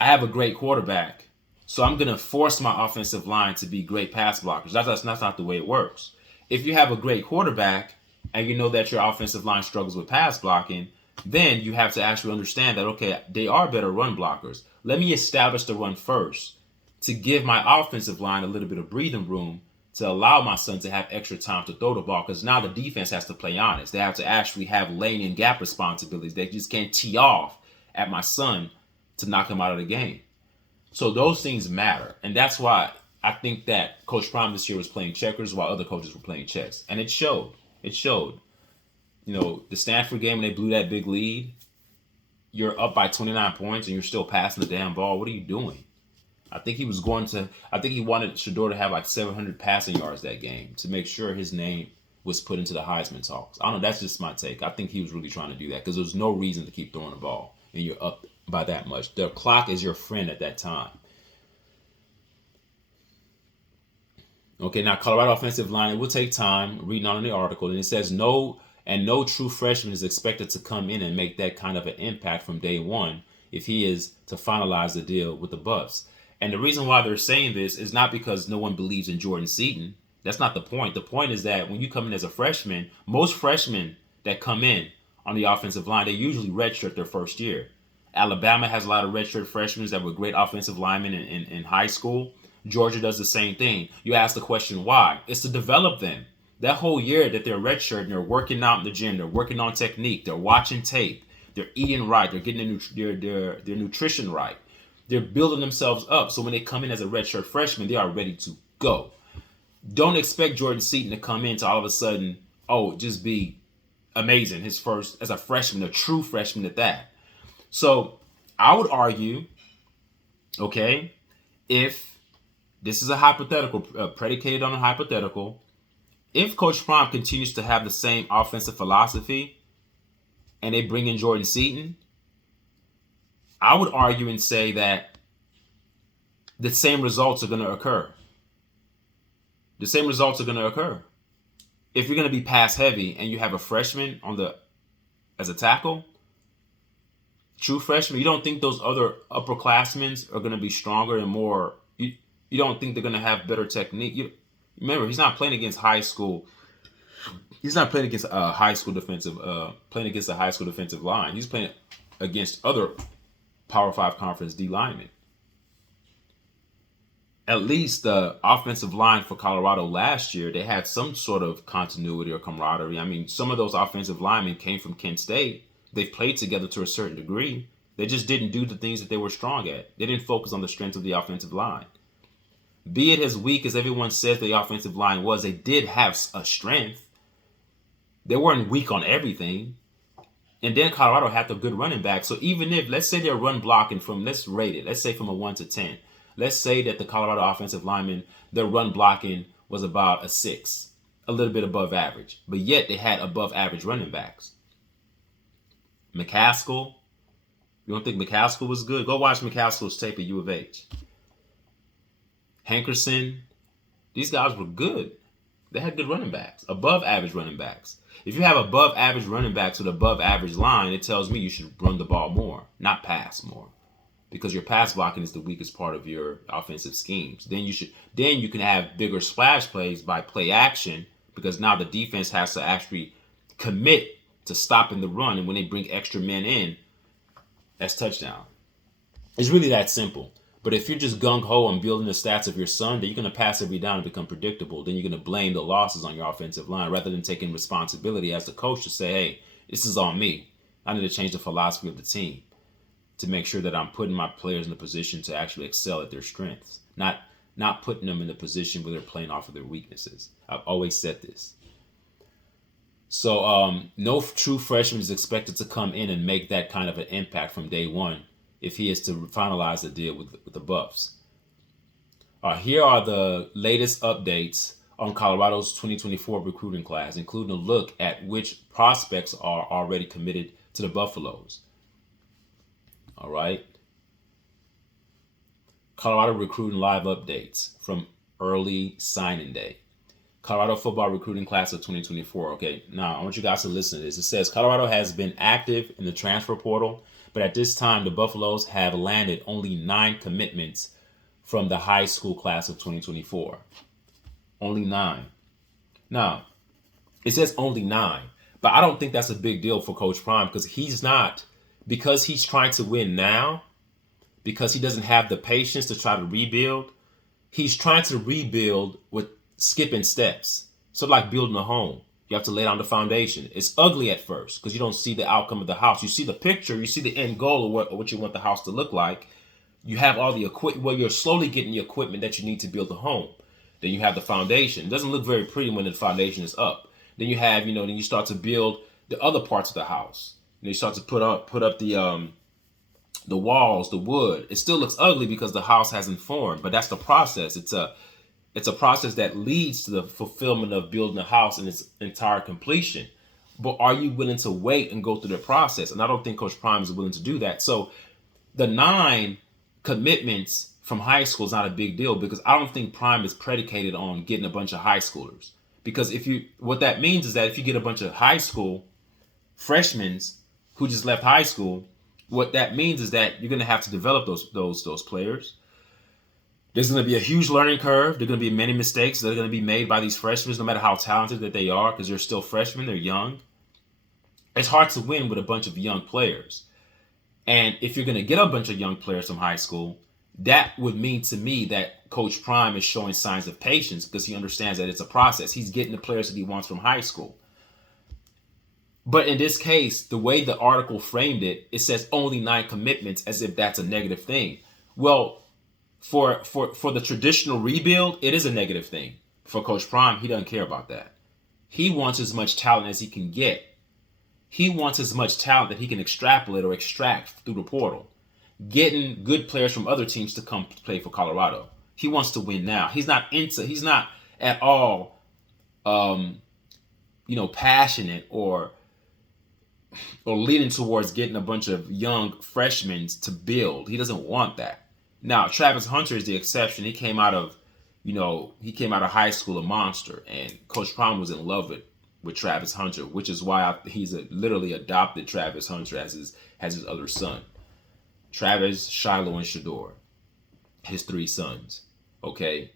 have a great quarterback, so I'm going to force my offensive line to be great pass blockers. That's not the way it works. If you have a great quarterback and you know that your offensive line struggles with pass blocking, then you have to actually understand that, okay, they are better run blockers. Let me establish the run first to give my offensive line a little bit of breathing room to allow my son to have extra time to throw the ball, because now the defense has to play honest. They have to actually have lane and gap responsibilities. They just can't tee off at my son to knock him out of the game. So those things matter. And that's why I think that Coach Prime this year was playing checkers while other coaches were playing chess. And it showed. It showed. The Stanford game, when they blew that big lead, you're up by 29 points and you're still passing the damn ball. What are you doing? I think he wanted Shedeur to have like 700 passing yards that game to make sure his name was put into the Heisman talks. I don't know. That's just my take. I think he was really trying to do that because there's no reason to keep throwing the ball and you're up by that much. The clock is your friend at that time. Okay, now Colorado offensive line, it will take time. Reading on in the article, and it says no true freshman is expected to come in and make that kind of an impact from day one if he is to finalize the deal with the Buffs. And the reason why they're saying this is not because no one believes in Jordan Seaton. That's not the point. The point is that when you come in as a freshman, most freshmen that come in on the offensive line, they usually redshirt their first year. Alabama has a lot of redshirt freshmen that were great offensive linemen in high school. Georgia does the same thing. You ask the question why? It's to develop them. That whole year that they're redshirting, they're working out in the gym, they're working on technique, they're watching tape, they're eating right, they're getting their nutrition right. They're building themselves up. So when they come in as a redshirt freshman, they are ready to go. Don't expect Jordan Seaton to come in to all of a sudden, just be amazing. His first as a freshman, a true freshman at that. So I would argue, okay, if this is a hypothetical, predicated on a hypothetical, if Coach Prime continues to have the same offensive philosophy and they bring in Jordan Seaton, I would argue and say that the same results are going to occur. The same results are going to occur. If you're going to be pass heavy and you have a freshman as a tackle, true freshman, you don't think those other upperclassmen are going to be stronger and more? You don't think they're going to have better technique? Remember, he's not playing against high school. He's not playing against a high school defensive line. He's playing against other Power 5 conference D linemen. At least the offensive line for Colorado last year, they had some sort of continuity or camaraderie. I mean, some of those offensive linemen came from Kent State. They've played together to a certain degree. They just didn't do the things that they were strong at. They didn't focus on the strength of the offensive line. Be it as weak as everyone says the offensive line was, they did have a strength. They weren't weak on everything. And then Colorado had the good running back. So even if, let's say they're run blocking let's rate it. Let's say from a 1 to 10. Let's say that the Colorado offensive linemen, their run blocking was about a 6, a little bit above average. But yet they had above average running backs. McCaskill, you don't think McCaskill was good? Go watch McCaskill's tape at U of H. Hankerson, these guys were good. They had good running backs, above average running backs. If you have above average running backs with above average line, it tells me you should run the ball more, not pass more. because your pass blocking is the weakest part of your offensive schemes. Then you can have bigger splash plays by play action, because now the defense has to actually commit to stopping the run, and when they bring extra men in, that's touchdown. It's really that simple. But if you're just gung-ho on building the stats of your son, then you're going to pass every down and become predictable. Then you're going to blame the losses on your offensive line rather than taking responsibility as the coach to say, hey, this is on me. I need to change the philosophy of the team to make sure that I'm putting my players in a position to actually excel at their strengths, not putting them in a position where they're playing off of their weaknesses. I've always said this. So no true freshman is expected to come in and make that kind of an impact from day one if he is to finalize the deal with the Buffs. Here are the latest updates on Colorado's 2024 recruiting class, including a look at which prospects are already committed to the Buffaloes. All right. Colorado recruiting live updates from early signing day. Colorado football recruiting class of 2024. Okay, now I want you guys to listen to this. It says Colorado has been active in the transfer portal, but at this time, the Buffaloes have landed only 9 commitments from the high school class of 2024. Only 9. Now, it says only 9, but I don't think that's a big deal for Coach Prime because he's trying to win now, because he doesn't have the patience to try to rebuild. He's trying to rebuild with skipping steps. So like building a home. You have to lay down the foundation. It's ugly at first because you don't see the outcome of the house. You see the picture, you see the end goal of what you want the house to look like. You have all the equipment. Well, you're slowly getting the equipment that you need to build a home. Then you have the foundation. It doesn't look very pretty when the foundation is up. Then you have, then you start to build the other parts of the house. And you start to put up the walls, the wood. It still looks ugly because the house hasn't formed, but that's the process. It's a process that leads to the fulfillment of building a house in its entire completion. But are you willing to wait and go through the process? And I don't think Coach Prime is willing to do that. So the 9 commitments from high school is not a big deal because I don't think Prime is predicated on getting a bunch of high schoolers. Because what that means is that if you get a bunch of high school freshmen who just left high school, what that means is that you're going to have to develop those players. There's going to be a huge learning curve. There are going to be many mistakes that are going to be made by these freshmen, no matter how talented that they are, because they're still freshmen, they're young. It's hard to win with a bunch of young players. And if you're going to get a bunch of young players from high school, that would mean to me that Coach Prime is showing signs of patience because he understands that it's a process. He's getting the players that he wants from high school. But in this case, the way the article framed it, it says only 9 commitments as if that's a negative thing. Well, for the traditional rebuild, it is a negative thing. For Coach Prime, he doesn't care about that. He wants as much talent as he can get. He wants as much talent that he can extrapolate or extract through the portal. Getting good players from other teams to come play for Colorado. He wants to win now. He's not at all, passionate or leaning towards getting a bunch of young freshmen to build. He doesn't want that. Now, Travis Hunter is the exception. He came out of high school a monster, and Coach Prime was in love with Travis Hunter, which is why he's literally adopted Travis Hunter as his other son. Travis, Shiloh, and Shador, his 3 sons. Okay,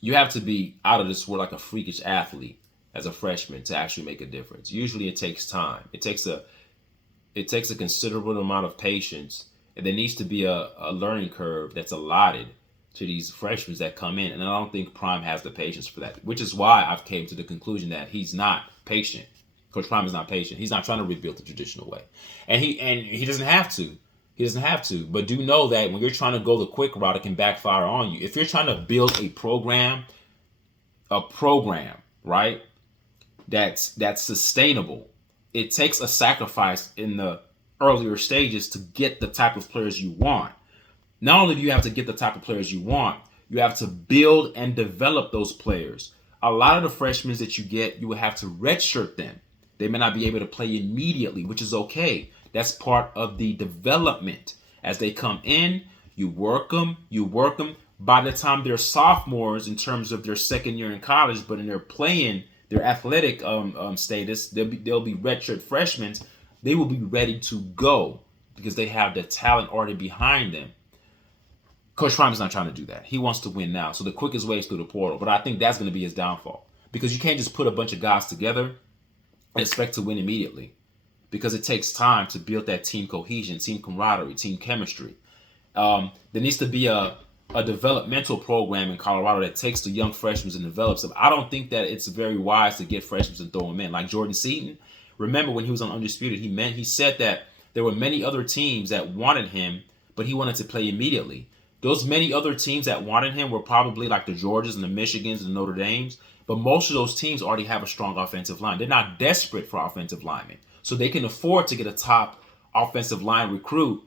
you have to be out of this world like a freakish athlete as a freshman to actually make a difference. Usually, it takes time. It takes a considerable amount of patience, and there needs to be a learning curve that's allotted to these freshmen that come in. And I don't think Prime has the patience for that, which is why I've came to the conclusion that he's not patient. Coach Prime is not patient. He's not trying to rebuild the traditional way, and he doesn't have to. He doesn't have to. But do know that when you're trying to go the quick route, it can backfire on you. If you're trying to build a program, right, that's sustainable, it takes a sacrifice in the earlier stages to get the type of players you want. Not only do you have to get the type of players you want, you have to build and develop those players. A lot of the freshmen that you get, you will have to redshirt them. They may not be able to play immediately, which is okay. That's part of the development. As they come in, you work them. By the time they're sophomores in terms of their second year in college, but in their playing, their athletic status, they'll be redshirt freshmen. They will be ready to go because they have the talent already behind them. Coach Prime is not trying to do that. He wants to win now. So the quickest way is through the portal. But I think that's going to be his downfall. Because you can't just put a bunch of guys together and expect to win immediately. Because it takes time to build that team cohesion, team camaraderie, team chemistry. There needs to be a developmental program in Colorado that takes the young freshmen and develops them. I don't think that it's very wise to get freshmen and throw them in. Like Jordan Seaton, remember when he was on Undisputed, he said that there were many other teams that wanted him, but he wanted to play immediately. Those many other teams that wanted him were probably like the Georgias and the Michigans and the Notre Dames, but most of those teams already have a strong offensive line. They're not desperate for offensive linemen, so they can afford to get a top offensive line recruit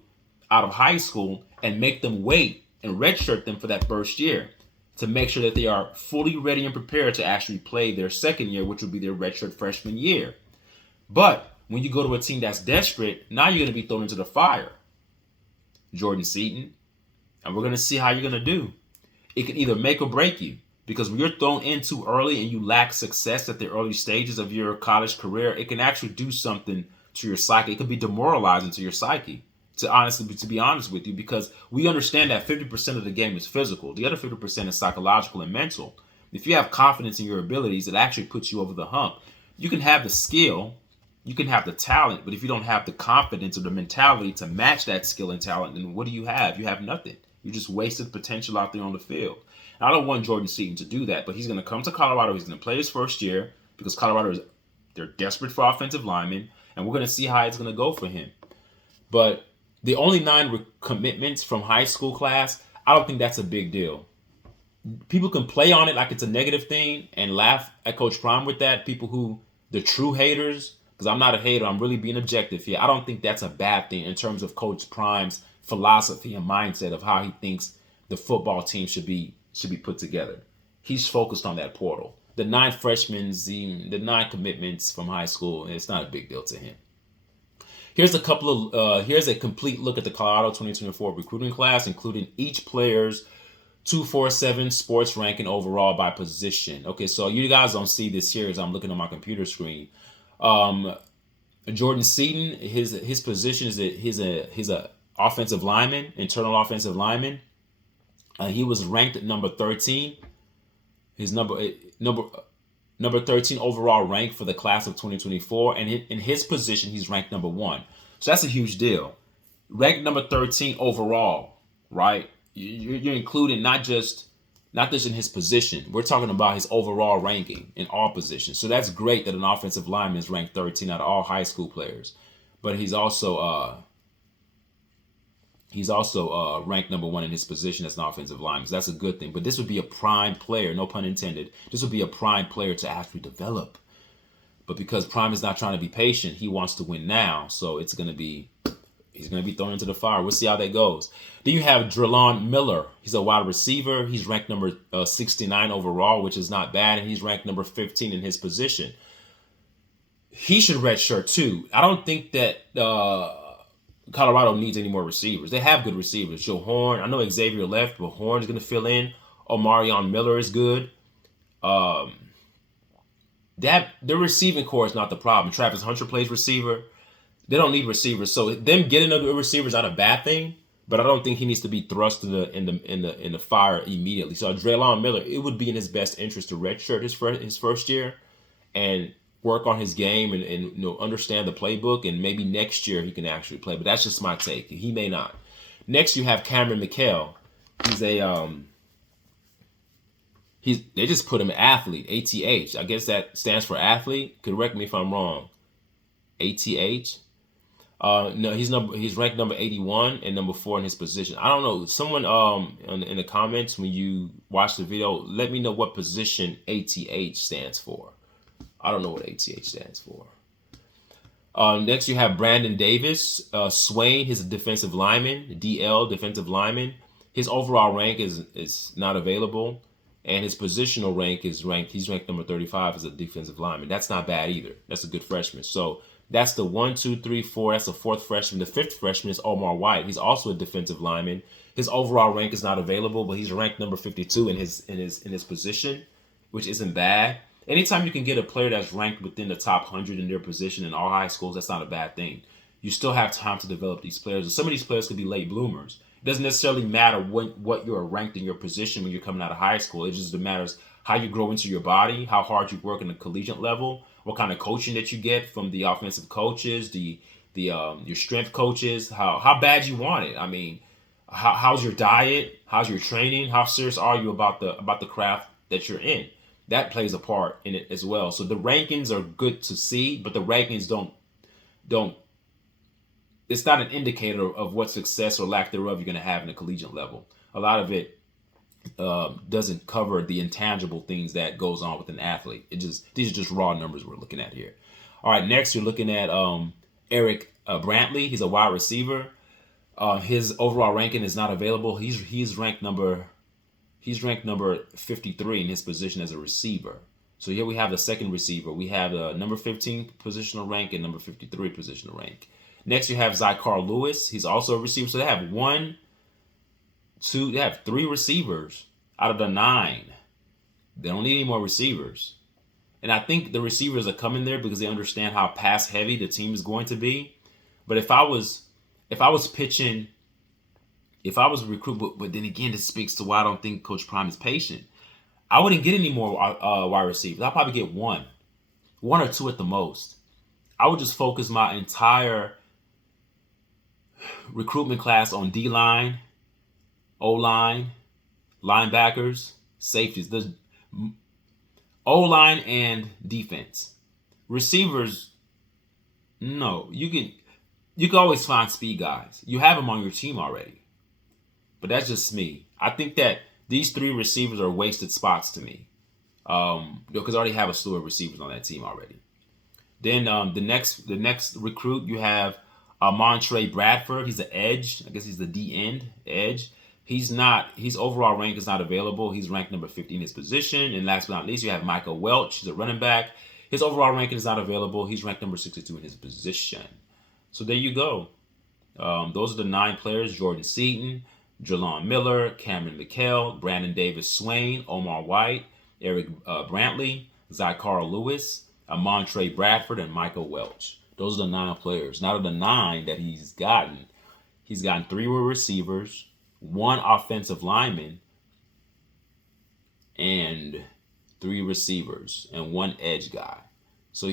out of high school and make them wait and redshirt them for that first year to make sure that they are fully ready and prepared to actually play their second year, which will be their redshirt freshman year. But when you go to a team that's desperate, now you're going to be thrown into the fire. Jordan Seaton. And we're going to see how you're going to do. It can either make or break you. Because when you're thrown in too early and you lack success at the early stages of your college career, it can actually do something to your psyche. It can be demoralizing to your psyche, to be honest with you, because we understand that 50% of the game is physical. The other 50% is psychological and mental. If you have confidence in your abilities, it actually puts you over the hump. You can have the skill, you can have the talent, but if you don't have the confidence or the mentality to match that skill and talent, then what do you have? You have nothing. You just wasted potential out there on the field. And I don't want Jordan Seaton to do that, but he's going to come to Colorado. He's going to play his first year because they're desperate for offensive linemen, and we're going to see how it's going to go for him. But the only 9 commitments from high school class, I don't think that's a big deal. People can play on it like it's a negative thing and laugh at Coach Prime with that. The true haters, because I'm not a hater, I'm really being objective here. I don't think that's a bad thing in terms of Coach Prime's philosophy and mindset of how he thinks the football team should be put together. He's focused on that portal. The 9 freshmen, the 9 commitments from high school, it's not a big deal to him. Here's a complete look at the Colorado 2024 recruiting class, including each player's 247 sports ranking overall by position. Okay, so you guys don't see this here as I'm looking on my computer screen. Jordan Seaton, his position is that he's a offensive lineman, internal offensive lineman. He was ranked at number 13. His number 13 overall rank for the class of 2024, and in his position, he's ranked number 1. So that's a huge deal. Ranked number 13 overall, right? You're including not just in his position. We're talking about his overall ranking in all positions. So that's great that an offensive lineman is ranked 13 out of all high school players, but he's also ranked number 1 in his position as an offensive lineman. So that's a good thing. But this would be a prime player, no pun intended. This would be a prime player to actually develop. But because Prime is not trying to be patient, he wants to win now. So he's going to be thrown into the fire. We'll see how that goes. Then you have Drelon Miller. He's a wide receiver. He's ranked number 69 overall, which is not bad. And he's ranked number 15 in his position. He should redshirt too. I don't think that Colorado needs any more receivers. They have good receivers. Joe Horn. I know Xavier left, but Horn is going to fill in. Omarion Miller is good. The receiving core is not the problem. Travis Hunter plays receiver. They don't need receivers, so them getting a good receiver is not a bad thing. But I don't think he needs to be thrust in the fire immediately. So Drelon Miller, it would be in his best interest to redshirt his first year and work on his game and understand the playbook, and maybe next year he can actually play. But that's just my take. He may not. Next, you have Kamron Mikell. They just put him athlete, ATH. I guess that stands for athlete. Correct me if I'm wrong. ATH. No, he's ranked number 81 and number 4 in his position. I don't know. Someone in the comments when you watch the video, let me know what position ATH stands for. I don't know what ATH stands for. Next, you have Brandon Davis-Swain. He's a defensive lineman, DL, defensive lineman. His overall rank is not available, and his positional rank he's ranked number 35 as a defensive lineman. That's not bad either. That's a good freshman. So that's the 1, 2, 3, 4. That's the 4th freshman. The 5th freshman is Omar White. He's also a defensive lineman. His overall rank is not available, but he's ranked number 52 in his position, which isn't bad. Anytime you can get a player that's ranked within the top 100 in their position in all high schools, that's not a bad thing. You still have time to develop these players. And some of these players could be late bloomers. It doesn't necessarily matter what you're ranked in your position when you're coming out of high school. It just matters how you grow into your body, how hard you work in the collegiate level, what kind of coaching that you get from the offensive coaches, your strength coaches, how bad you want it. I mean, how's your diet? How's your training? How serious are you about the craft that you're in? That plays a part in it as well. So the rankings are good to see, but the rankings don't. It's not an indicator of what success or lack thereof you're going to have in the collegiate level. A lot of it doesn't cover the intangible things that goes on with an athlete. These are just raw numbers we're looking at here. All right, next you're looking at Eric Brantley. He's a wide receiver. His overall ranking is not available. He's ranked number 53 in his position as a receiver. So here we have the second receiver. We have the number 15 positional rank and number 53 positional rank. Next, you have Zycarl Lewis. He's also a receiver. So they have they have 3 receivers out of the 9. They don't need any more receivers. And I think the receivers are coming there because they understand how pass heavy the team is going to be. But if I was pitching, if I was a recruit, but then again, this speaks to why I don't think Coach Prime is patient. I wouldn't get any more wide receivers. I'll probably get one or two at the most. I would just focus my entire recruitment class on D-line, O-line, linebackers, safeties. There's O-line and defense. Receivers, no. You can always find speed guys. You have them on your team already. But that's just me. I think that these 3 receivers are wasted spots to me. Because I already have a slew of receivers on that team already. Then the next recruit, you have Amontrae Bradford. He's an edge. I guess he's the D-end edge. His overall rank is not available. He's ranked number 50 in his position. And last but not least, you have Micah Welch. He's a running back. His overall ranking is not available. He's ranked number 62 in his position. So there you go. Those are the 9 players: Jordan Seaton, Drelon Miller, Kamron, Mikell, Brandon Davis-Swain, Omar White, Eric Brantley, Zycarl Lewis, Amontrae Bradford, and Micah Welch. Those are the 9 players. Out of the 9 that he's gotten 3 were receivers, 1 offensive lineman, and 3 receivers, and 1 edge guy. So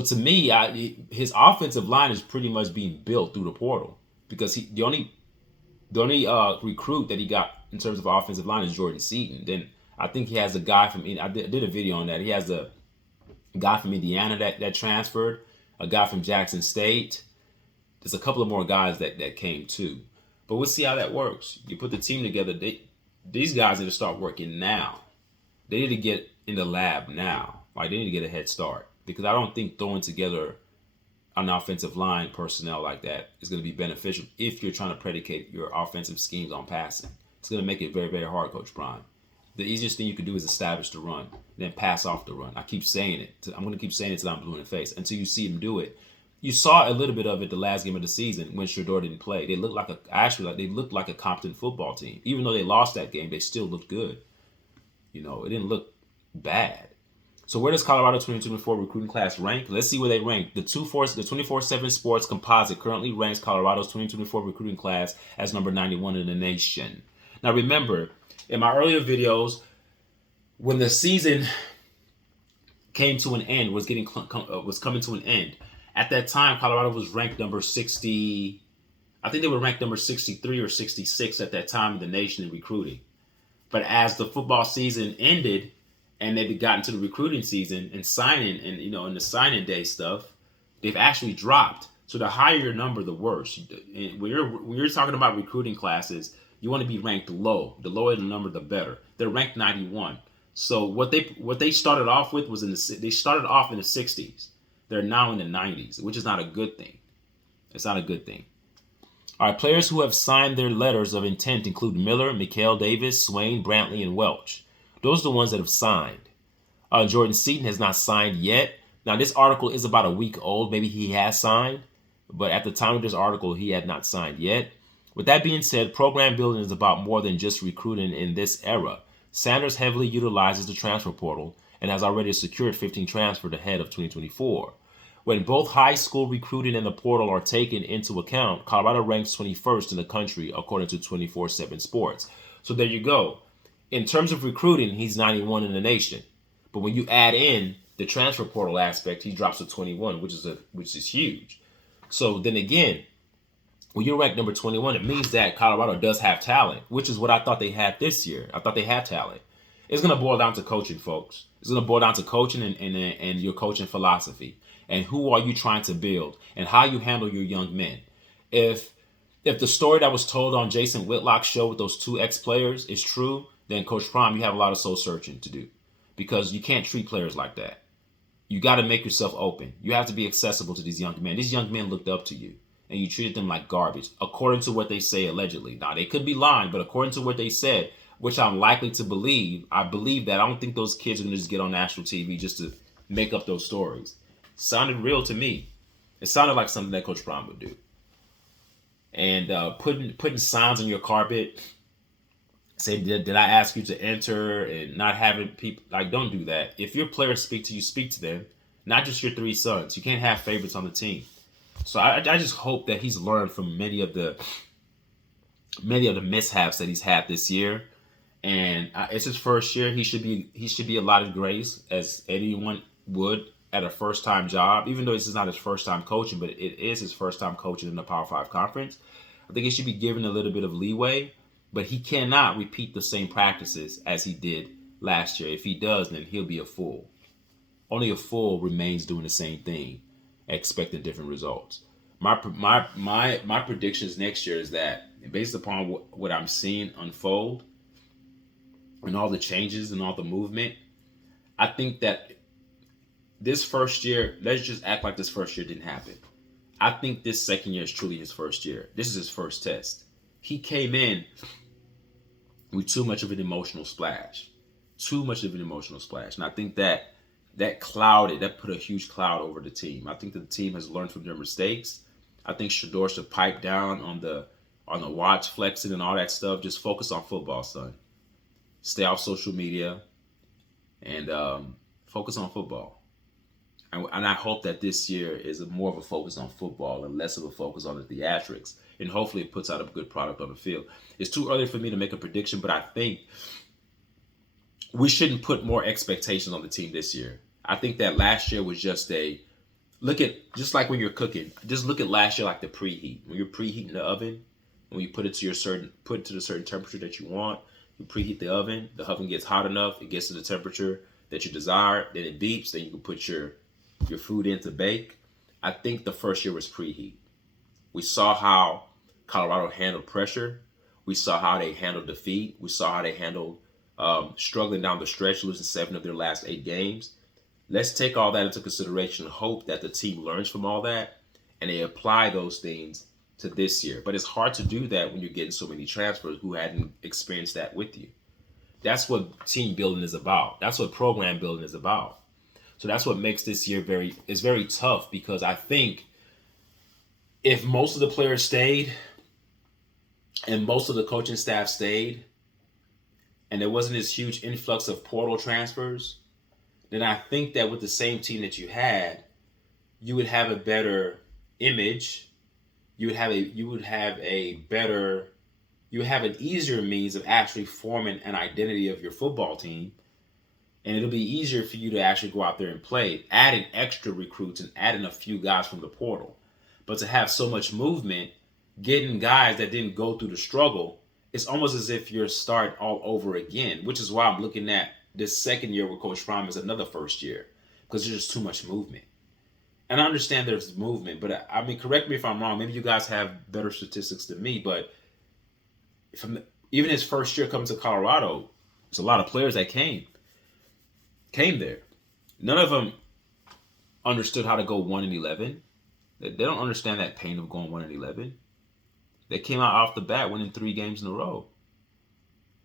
to me, his offensive line is pretty much being built through the portal because the only recruit that he got in terms of offensive line is Jordan Seaton. Then I think he has a guy from I did a video on that. He has a guy from Indiana that transferred, a guy from Jackson State. There's a couple of more guys that came too. But we'll see how that works. You put the team together. These guys need to start working now. They need to get in the lab now. Like, they need to get a head start. Because I don't think throwing together an offensive line personnel like that is going to be beneficial if you're trying to predicate your offensive schemes on passing. It's going to make it very, very hard, Coach Prime. The easiest thing you can do is establish the run, then pass off the run. I keep saying it. I'm going to keep saying it until I'm blue in the face, until you see him do it. You saw a little bit of it the last game of the season when Shedeur didn't play. They looked like a competent football team. Even though they lost that game, they still looked good. It didn't look bad. So where does Colorado 2024 recruiting class rank? Let's see where they rank. The 24/7 Sports Composite currently ranks Colorado's 2024 recruiting class as number 91 in the nation. Now remember, in my earlier videos, when the season came to an end, was coming to an end, at that time, Colorado was ranked number 60. I think they were ranked number 63 or 66 at that time in the nation in recruiting. But as the football season ended, and they've gotten to the recruiting season and signing and, in the signing day stuff, they've actually dropped. So the higher your number, the worse. And when you're talking about recruiting classes, you want to be ranked low. The lower the number, the better. They're ranked 91. So what they started off with was they started off in the 60s. They're now in the 90s, which is not a good thing. It's not a good thing. All right, players who have signed their letters of intent include Miller, Mikell, Davis-Swain, Brantley, and Welch. Those are the ones that have signed. Jordan Seaton has not signed yet. Now, this article is about a week old. Maybe he has signed. But at the time of this article, he had not signed yet. With that being said, program building is about more than just recruiting in this era. Sanders heavily utilizes the transfer portal and has already secured 15 transfers ahead of 2024. When both high school recruiting and the portal are taken into account, Colorado ranks 21st in the country according to 24/7 Sports. So there you go. In terms of recruiting, he's 91 in the nation. But when you add in the transfer portal aspect, he drops to 21, which is huge. So then again, when you're ranked number 21, it means that Colorado does have talent, which is what I thought they had this year. I thought they had talent. It's going to boil down to coaching, folks. It's going to boil down to coaching and your coaching philosophy. And who are you trying to build and how you handle your young men. If the story that was told on Jason Whitlock's show with those two ex-players is true, then Coach Prime, you have a lot of soul searching to do because you can't treat players like that. You got to make yourself open. You have to be accessible to these young men. These young men looked up to you and you treated them like garbage, according to what they say allegedly. Now, they could be lying, but according to what they said, which I'm likely to believe, I believe that. I don't think those kids are going to just get on national TV just to make up those stories. Sounded real to me. It sounded like something that Coach Prime would do. And putting signs on your carpet, say, did I ask you to enter, and not having people, like, don't do that. If your players speak to you, speak to them, not just your three sons. You can't have favorites on the team. So I just hope that he's learned from many of the mishaps that he's had this year. And it's his first year. He should be allotted grace as anyone would at a first-time job, even though this is not his first time coaching, but it is his first time coaching in the Power 5 conference. I think he should be given a little bit of leeway, but he cannot repeat the same practices as he did last year. If he does, then he'll be a fool. Only a fool remains doing the same thing, expecting different results. My predictions next year is that, based upon what I'm seeing unfold and all the changes and all the movement, I think that this first year, let's just act like this first year didn't happen. I think this second year is truly his first year. This is his first test. He came in with too much of an emotional splash. And I think that put a huge cloud over the team. I think that the team has learned from their mistakes. I think Shedeur should pipe down on the watch flexing and all that stuff. Just focus on football, son. Stay off social media and focus on football. And I hope that this year is more of a focus on football and less of a focus on the theatrics. And hopefully it puts out a good product on the field. It's too early for me to make a prediction, but I think we shouldn't put more expectations on the team this year. I think that last year was just just like when you're cooking, just look at last year like the preheat. When you're preheating the oven, when you put it to the certain temperature that you want, you preheat the oven gets hot enough, it gets to the temperature that you desire, then it beeps, then you can put your food in to bake. I think the first year was preheat. We saw how Colorado handled pressure. We saw how they handled defeat. We saw how they handled struggling down the stretch, losing 7 of their last 8 games. Let's take all that into consideration and hope that the team learns from all that and they apply those things to this year. But it's hard to do that when you're getting so many transfers who hadn't experienced that with you. That's what team building is about. That's what program building is about. So that's what makes this year very tough, because I think if most of the players stayed and most of the coaching staff stayed and there wasn't this huge influx of portal transfers, then I think that with the same team that you had, you would have a better image. You would have an easier means of actually forming an identity of your football team. And it'll be easier for you to actually go out there and play, adding extra recruits and adding a few guys from the portal. But to have so much movement, getting guys that didn't go through the struggle, it's almost as if you're starting all over again, which is why I'm looking at this second year with Coach Prime as another first year, because there's just too much movement. And I understand there's movement, but I mean, correct me if I'm wrong. Maybe you guys have better statistics than me, but even his first year coming to Colorado, there's a lot of players that came there. None of them understood how to go 1-11. They don't understand that pain of going 1-11. They came out off the bat winning 3 games in a row.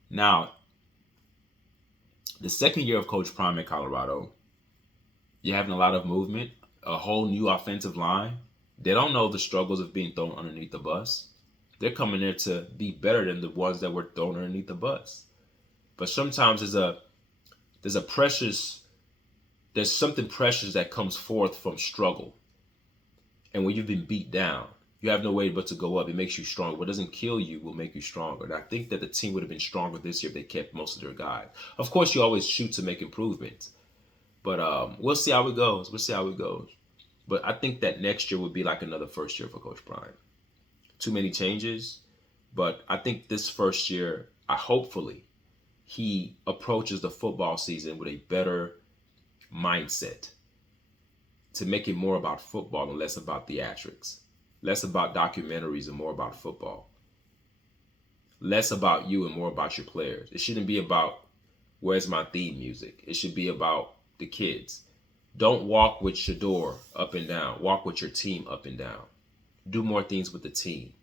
Now, the second year of Coach Prime in Colorado, you're having a lot of movement, a whole new offensive line. They don't know the struggles of being thrown underneath the bus. They're coming there to be better than the ones that were thrown underneath the bus. But sometimes there's something precious that comes forth from struggle. And when you've been beat down, you have no way but to go up. It makes you stronger. What doesn't kill you will make you stronger. And I think that the team would have been stronger this year if they kept most of their guys. Of course, you always shoot to make improvements. But we'll see how it goes. We'll see how it goes. But I think that next year would be like another first year for Coach Bryant. Too many changes. But I think this first year, hopefully, he approaches the football season with a better mindset to make it more about football and less about theatrics. Less about documentaries and more about football. Less about you and more about your players. It shouldn't be about where's my theme music. It should be about the kids. Don't walk with Shador up and down. Walk with your team up and down. Do more things with the team.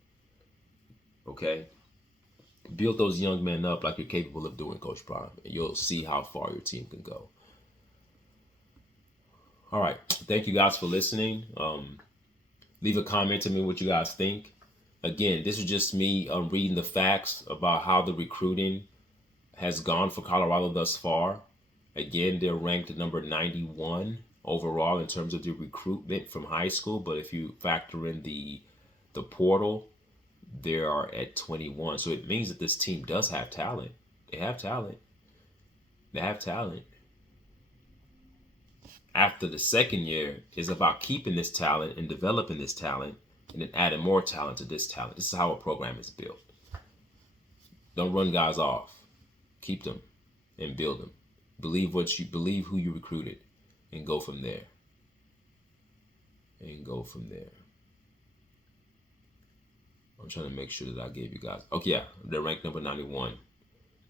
Okay? Build those young men up like you're capable of doing, Coach Prime, and you'll see how far your team can go. All right. Thank you guys for listening. Leave a comment to me what you guys think. Again, this is just me reading the facts about how the recruiting has gone for Colorado thus far. Again, they're ranked number 91 overall in terms of the recruitment from high school. But if you factor in the portal, they are at 21. So it means that this team does have talent. They have talent. They have talent. After the second year is about keeping this talent and developing this talent and then adding more talent to this talent. This is how a program is built. Don't run guys off. Keep them and build them. Believe who you recruited and go from there. I'm trying to make sure that I gave you guys. Okay, yeah, they're ranked number 91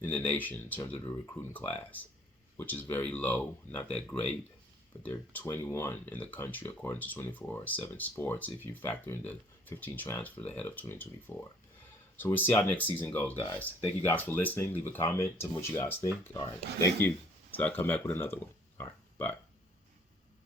in the nation in terms of the recruiting class, which is very low, not that great, but they're 21 in the country according to 24/7 Sports if you factor in the 15 transfers ahead of 2024. So we'll see how next season goes, guys. Thank you guys for listening. Leave a comment. Tell me what you guys think. All right. Thank you. So I'll come back with another one.